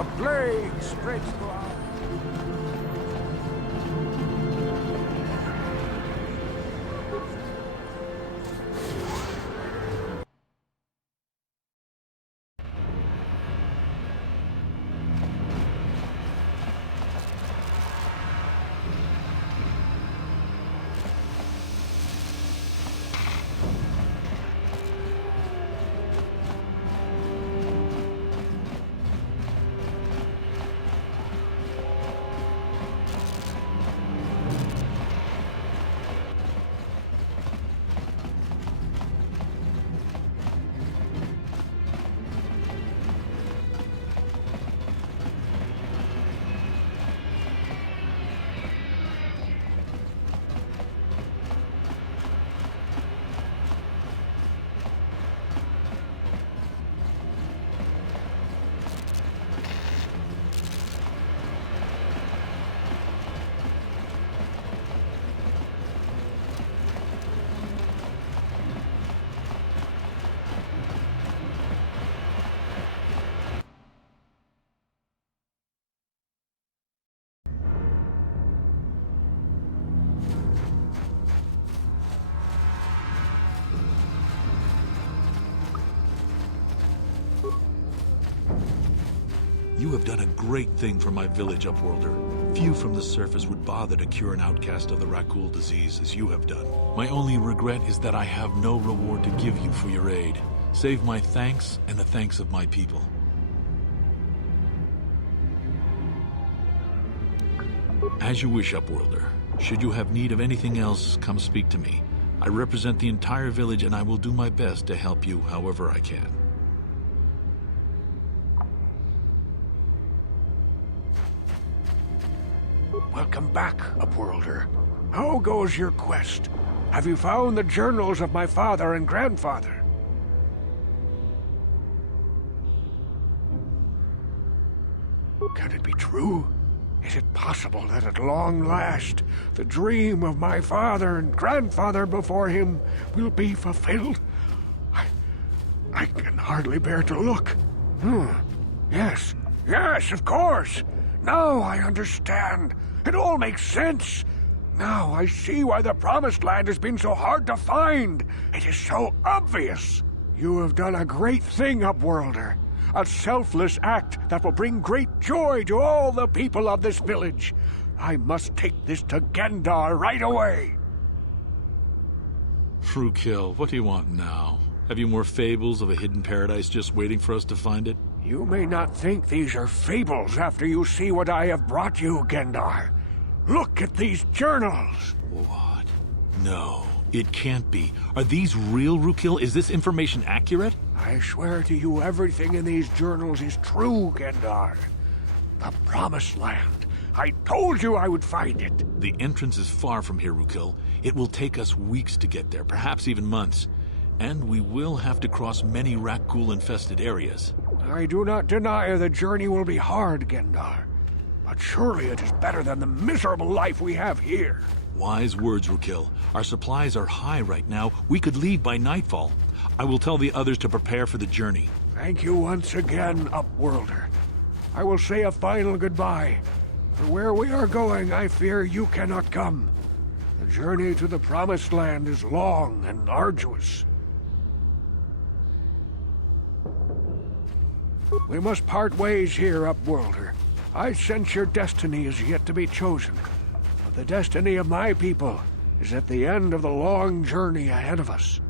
A plague spreads throughout. You have done a great thing for my village, Upworlder. Few from the surface would bother to cure an outcast of the Rakul disease as you have done. My only regret is that I have no reward to give you for your aid, save my thanks and the thanks of my people. As you wish, Upworlder. Should you have need of anything else, come speak to me. I represent the entire village and I will do my best to help you however I can. Welcome back, Upworlder. How goes your quest? Have you found the journals of my father and grandfather? Can it be true? Is it possible that at long last, the dream of my father and grandfather before him will be fulfilled? I can hardly bear to look. Yes, of course. Now I understand. It all makes sense. Now I see why the Promised Land has been so hard to find. It is so obvious. You have done a great thing, Upworlder. A selfless act that will bring great joy to all the people of this village. I must take this to Gendar right away. Frukill, what do you want now? Have you more fables of a hidden paradise just waiting for us to find it? You may not think these are fables after you see what I have brought you, Gendar. Look at these journals. What? No, it can't be. Are these real, Frukill? Is this information accurate? I swear to you everything in these journals is true, Gendar. The Promised Land. I told you I would find it. The entrance is far from here, Frukill. It will take us weeks to get there, perhaps even months. And we will have to cross many Rakul-infested areas. I do not deny the journey will be hard, Gendar. But surely it is better than the miserable life we have here. Wise words, Frukill. Our supplies are high right now. We could leave by nightfall. I will tell the others to prepare for the journey. Thank you once again, Upworlder. I will say a final goodbye. For where we are going, I fear you cannot come. The journey to the Promised Land is long and arduous. We must part ways here, Upworlder. I sense your destiny is yet to be chosen. But the destiny of my people is at the end of the long journey ahead of us.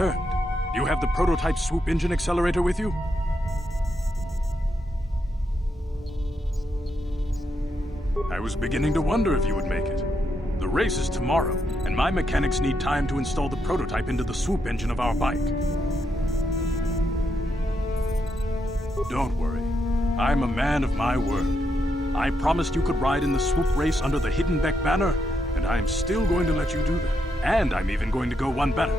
returned. You have the prototype swoop engine accelerator with you? I was beginning to wonder if you would make it. The race is tomorrow, and my mechanics need time to install the prototype into the swoop engine of our bike. Don't worry. I'm a man of my word. I promised you could ride in the swoop race under the Hiddenbeck banner, and I'm still going to let you do that. And I'm even going to go one better.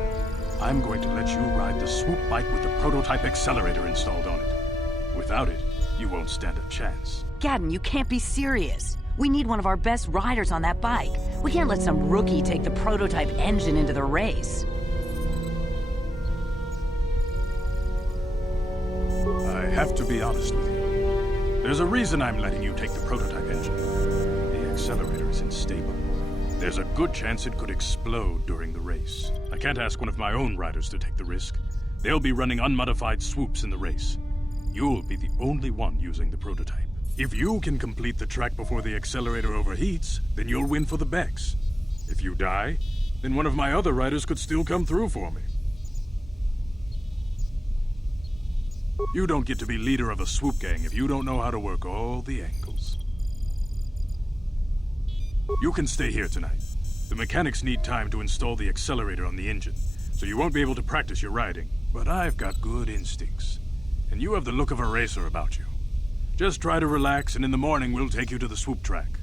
I'm going to let you ride the swoop bike with the prototype accelerator installed on it. Without it, you won't stand a chance. Gadden, you can't be serious. We need one of our best riders on that bike. We can't let some rookie take the prototype engine into the race. I have to be honest with you. There's a reason I'm letting you take the prototype engine. The accelerator is unstable. There's a good chance it could explode during the race. I can't ask one of my own riders to take the risk. They'll be running unmodified swoops in the race. You'll be the only one using the prototype. If you can complete the track before the accelerator overheats, then you'll win for the Becks. If you die, then one of my other riders could still come through for me. You don't get to be leader of a swoop gang if you don't know how to work all the angles. You can stay here tonight. The mechanics need time to install the accelerator on the engine, so you won't be able to practice your riding. But I've got good instincts, and you have the look of a racer about you. Just try to relax, and in the morning we'll take you to the swoop track.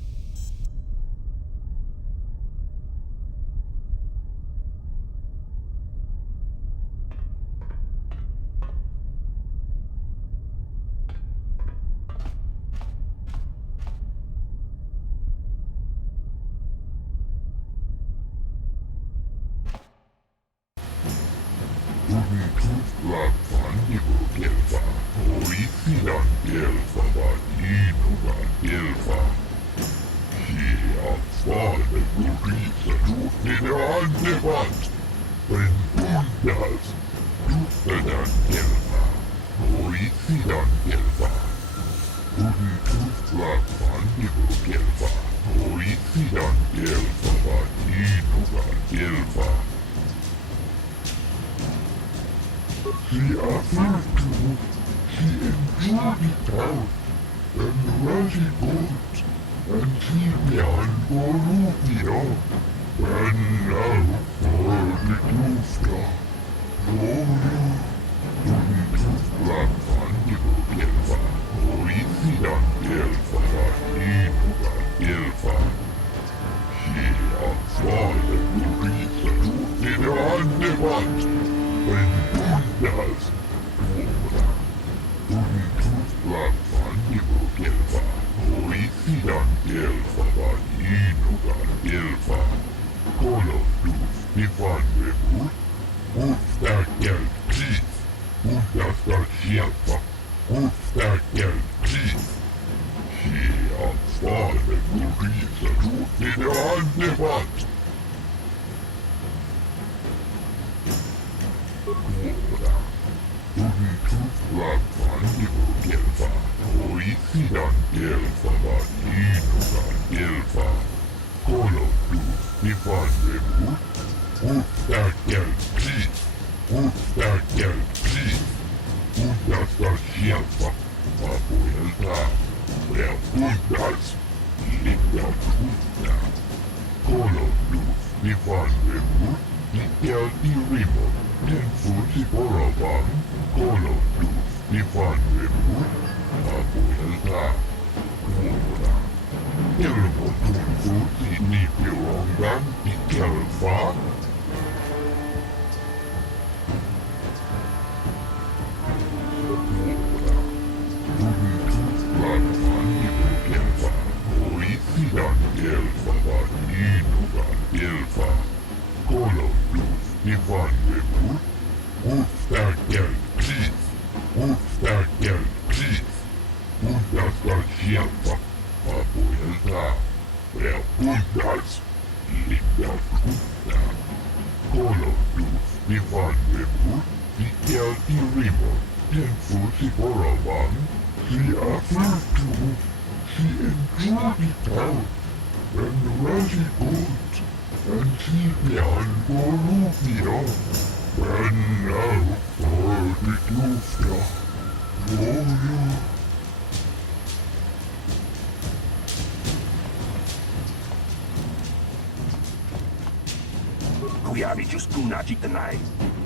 Kuyabi Juskuna Chitanai,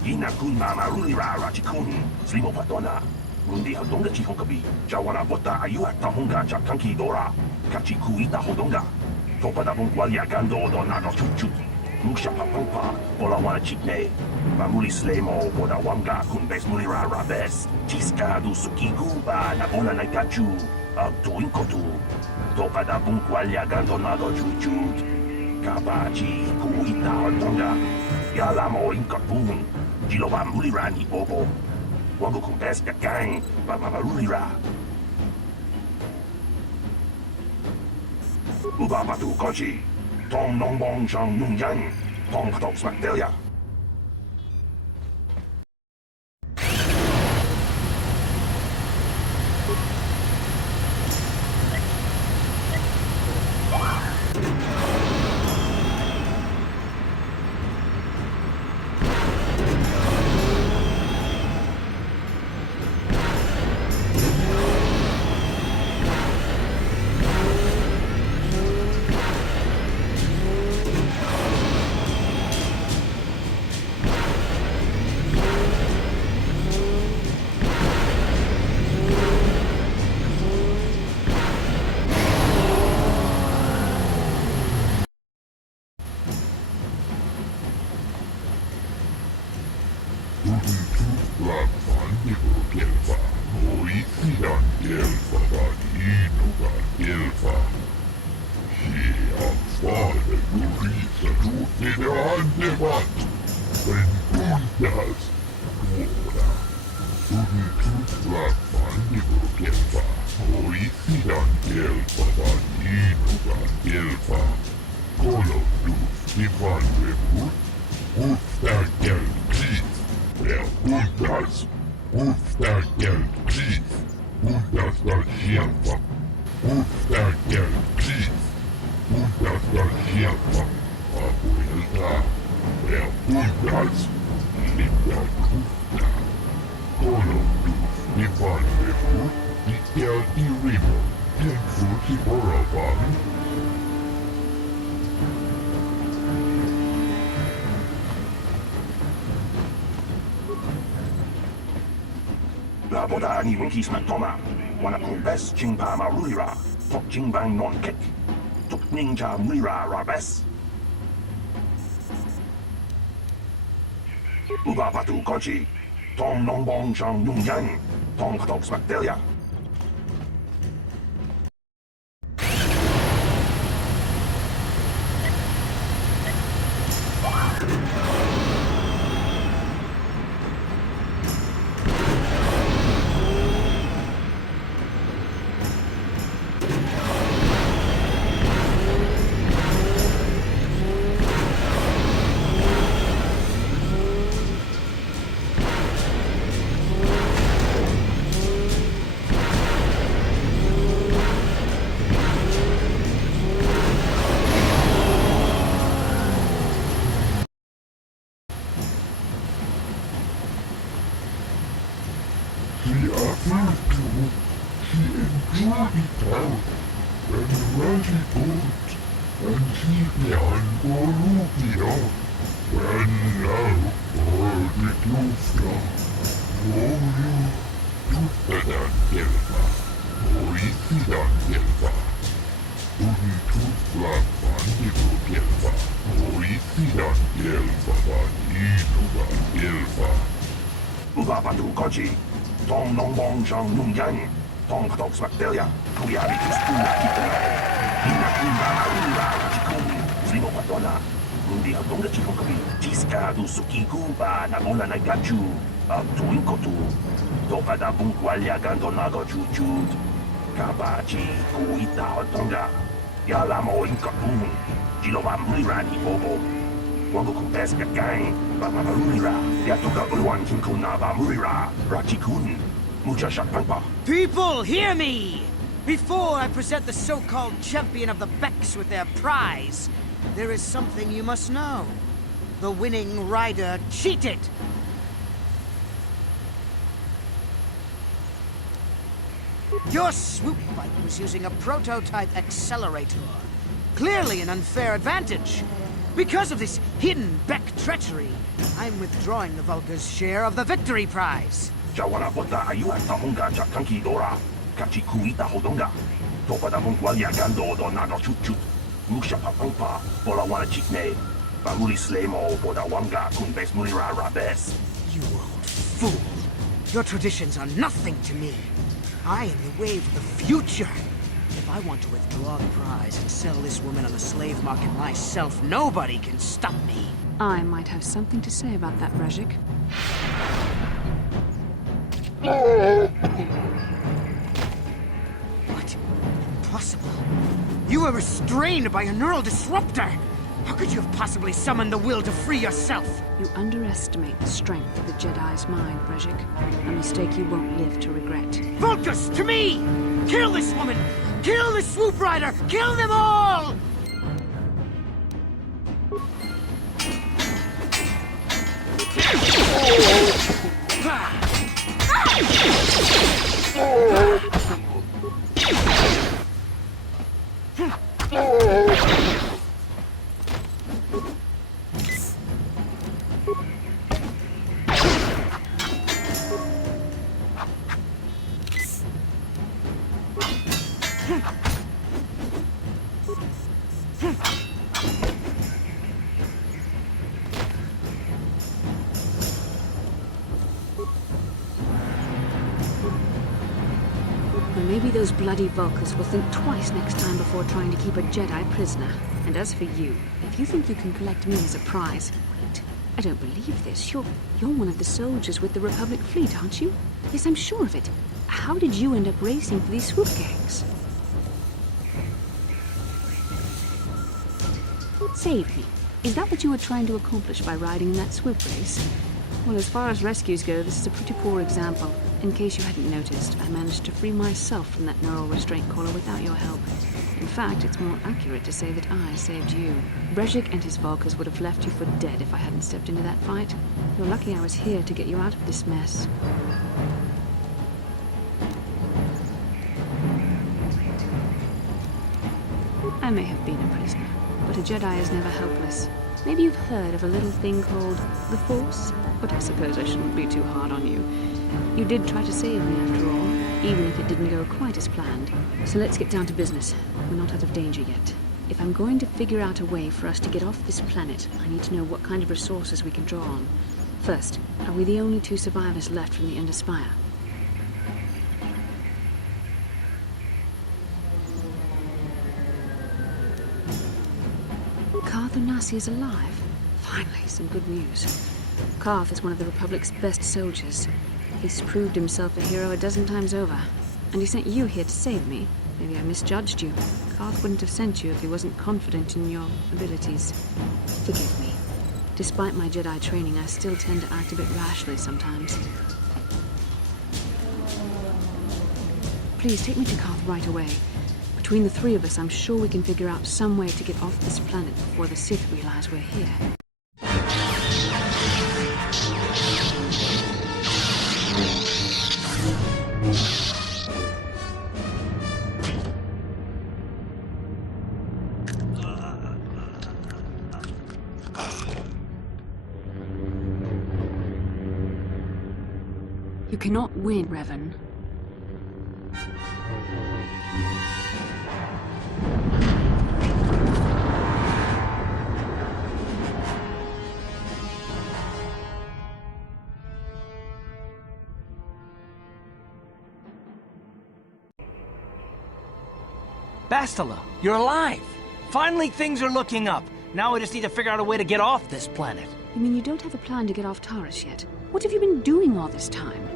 Ina Kun Mama Rulira Rachikun, Slimo Patona, Rundi Hodonga Chikonkabi, Jawana Bota Ayuat Tahunga Chakanki Dora, Kachikuita Hodonga, Topada Bunqualia Gando Donado Chuchu, Musha Pampa, Olawana Chikne, Mamuli Slemo, Boda Wanga, Kunbes Mulira Rabes, Chiska du Suki Guba, Nabona Naikachu, Abtuinkotu, Topada Bunqualia Gando Nado Chuchu. Kabachi, Kuita Hodonga, Yalamo Inkapun, Jiloba Mulirani Bobo, Wago Kumbeska Gang, Bamarulira. Ubabatu Kochi, Tong Nong Bong Shang Nung Yang, Tong Patok Smakdelia. Boda ni Winkies Mantoma, Wana Kumbes Chingpa Marulira, Tok Chingbang Non Kek, Tok Ninja Mulira Rabes. Ubabatu Kochi, Tong Nong Bong Shang Nung Yang, Tong Patok Smakdelia. Ubabatu Kochi, Tong Nong Bong Shang Nung Yang, Tong Patok Smakdelia, Kuyabi Juskuna Chitanai, Ina Kunga Marulira Rachikun, Slimo Patona, Rundi Hodonga Chikonkabi, Chiska du Suki Guba, Nabona Naikachu, Abtuinkotu, Topada Bunqualia Gandonago Chuchut, Kabachi, Kuita Hodonga, Yalamo Inkapun, Jiloba Mulirani Bobo, Wago Kumbeska Gang, Bamarulira, Yatoka Uluan Kinkuna Bamurira, Rachikun, Mucha Shakpampa. People, hear me! Before I present the so-called champion of the Becks with their prize, there is something you must know. The winning rider cheated. Your swoop bike was using a prototype accelerator. Clearly an unfair advantage. Because of this hidden Beck treachery, I'm withdrawing the Vulca's share of the victory prize. Jawanapota ayuha tahunga chakanki dora. Kachikuita hodonga. Topada mungwalia gando donado chuchu. Musha papampa, bola wana chikne. Bamuli slemo, boda wanga kunbes mulira rabes. You old fool. Your traditions are nothing to me. I am the wave of the future. If I want to withdraw the prize and sell this woman on the slave market myself, nobody can stop me. I might have something to say about that, Brejik. What? Impossible. You were restrained by a neural disruptor. How could you have possibly summoned the will to free yourself? You underestimate the strength of the Jedi's mind, Brejik. A mistake you won't live to regret. Vulcus, to me! Kill this woman! Kill the swoop rider! Kill them all! Well, maybe those bloody Vulcans will think twice next time before trying to keep a Jedi prisoner. And as for you, if you think you can collect me as a prize... Wait, I don't believe this. You're one of the soldiers with the Republic fleet, aren't you? Yes, I'm sure of it. How did you end up racing for these swoop gangs? Save me. Is that what you were trying to accomplish by riding in that swoop race? Well, as far as rescues go, this is a pretty poor example. In case you hadn't noticed, I managed to free myself from that neural restraint collar without your help. In fact, it's more accurate to say that I saved you. Brejik and his Vulcans would have left you for dead if I hadn't stepped into that fight. You're lucky I was here to get you out of this mess. I may have been a prisoner, but a Jedi is never helpless. Maybe you've heard of a little thing called the Force? But I suppose I shouldn't be too hard on you. You did try to save me after all, even if it didn't go quite as planned. So let's get down to business. We're not out of danger yet. If I'm going to figure out a way for us to get off this planet, I need to know what kind of resources we can draw on. First, are we the only two survivors left from the Ender Spire? Karth Onasi is alive. Finally, some good news. Karth is one of the Republic's best soldiers. He's proved himself a hero a dozen times over. And he sent you here to save me. Maybe I misjudged you. Karth wouldn't have sent you if he wasn't confident in your abilities. Forgive me. Despite my Jedi training, I still tend to act a bit rashly sometimes. Please, take me to Karth right away. Between the three of us, I'm sure we can figure out some way to get off this planet before the Sith realize we're here. You cannot win, Revan. Bastila, you're alive! Finally, things are looking up. Now we just need to figure out a way to get off this planet. You mean you don't have a plan to get off Taris yet? What have you been doing all this time?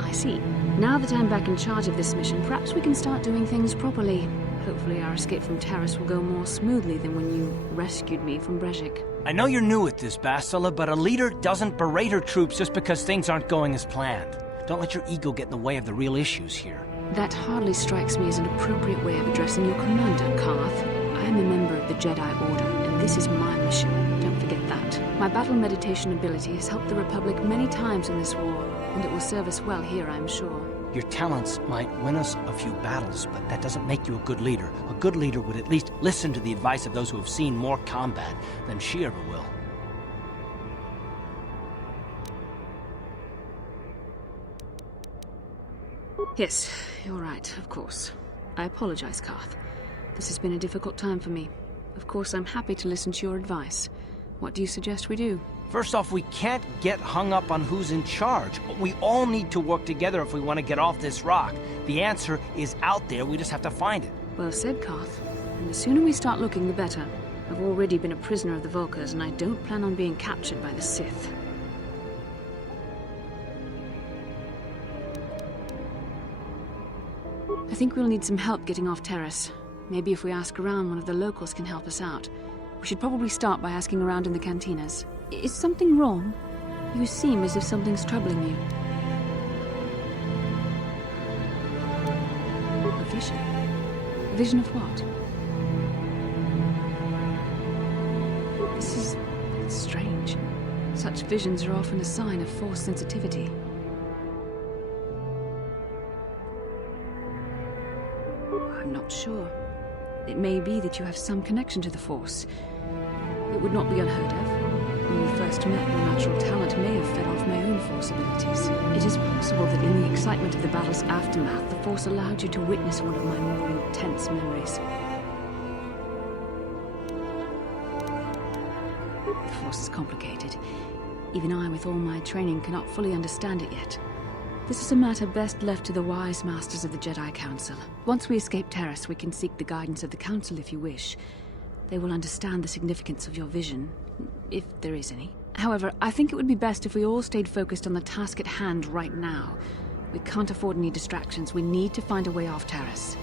I see. Now that I'm back in charge of this mission, perhaps we can start doing things properly. Hopefully our escape from Taris will go more smoothly than when you rescued me from Brejik. I know you're new at this, Bastila, but a leader doesn't berate her troops just because things aren't going as planned. Don't let your ego get in the way of the real issues here. That hardly strikes me as an appropriate way of addressing your commander, Karth. I am a member of the Jedi Order, and this is my mission. Don't forget that. My battle meditation ability has helped the Republic many times in this war, and it will serve us well here, I'm sure. Your talents might win us a few battles, but that doesn't make you a good leader. A good leader would at least listen to the advice of those who have seen more combat than she ever will. Yes, you're right, of course. I apologize, Karth. This has been a difficult time for me. Of course, I'm happy to listen to your advice. What do you suggest we do? First off, we can't get hung up on who's in charge, but we all need to work together if we want to get off this rock. The answer is out there, we just have to find it. Well said, Karth. And the sooner we start looking, the better. I've already been a prisoner of the Vulkars, and I don't plan on being captured by the Sith. I think we'll need some help getting off Taris. Maybe if we ask around, one of the locals can help us out. We should probably start by asking around in the cantinas. Is something wrong? You seem as if something's troubling you. A vision? A vision of what? This is strange. Such visions are often a sign of Force sensitivity. I'm not sure. It may be that you have some connection to the Force. It would not be unheard of. When we first met, your natural talent may have fed off my own Force abilities. It is possible that in the excitement of the battle's aftermath, the Force allowed you to witness one of my more intense memories. The Force is complicated. Even I, with all my training, cannot fully understand it yet. This is a matter best left to the wise masters of the Jedi Council. Once we escape Taris, we can seek the guidance of the Council if you wish. They will understand the significance of your vision, if there is any. However, I think it would be best if we all stayed focused on the task at hand right now. We can't afford any distractions. We need to find a way off Taris.